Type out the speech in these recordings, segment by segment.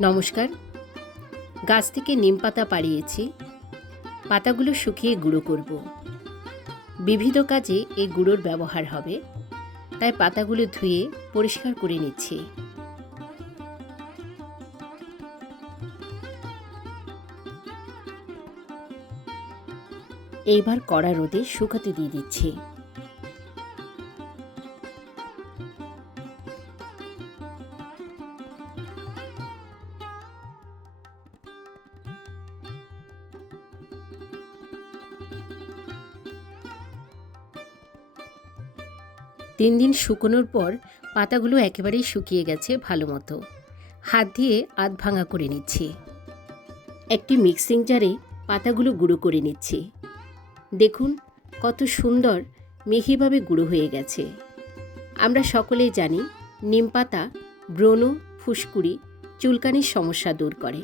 নমস্কার। গাছ থেকে নিম পাতা পাড়িয়েছি। পাতাগুলো শুকিয়ে গুঁড়ো করব। বিবিধ কাজে এই গুঁড়োর ব্যবহার হবে, তাই পাতাগুলো ধুয়ে পরিষ্কার করে নিচ্ছি। এইবার কড়া রোদে শুকাতে দিয়ে দিচ্ছি। তিন দিন শুকোনোর পর পাতাগুলো একেবারেই শুকিয়ে গেছে ভালো মতো। হাত দিয়ে আধ ভাঙা করে নিচ্ছি। একটি মিক্সিং জারে পাতাগুলো গুঁড়ো করে নিচ্ছি। দেখুন, কত সুন্দর মেহিভাবে গুঁড়ো হয়ে গেছে। আমরা সকলেই জানি, নিম পাতা ব্রণ, ফুসকুড়ি চুলকানির সমস্যা দূর করে।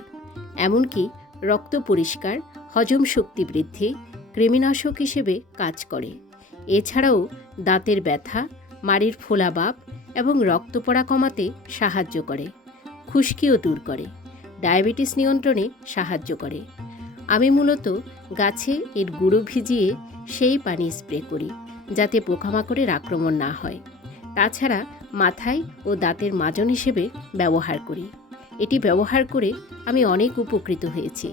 এমনকি রক্ত পরিষ্কার, হজম শক্তি বৃদ্ধি, কৃমিনাশক হিসেবে কাজ করে। এছাড়াও দাঁতের ব্যথা মাড়ির ফোলাভাব এবং রক্ত পড়া কমাতে সাহায্য করে, খুশকিও দূর করে, ডায়াবেটিস নিয়ন্ত্রণে সাহায্য করে। আমি মূলত গাছে এর গুঁড়ো ভিজিয়ে সেই পানি স্প্রে করি যাতে পোকামাকড়ের আক্রমণ না হয়। তাছাড়া মাথায় ও দাঁতের মাজন হিসেবে ব্যবহার করি। এটি ব্যবহার করে আমি অনেক উপকৃত হয়েছি।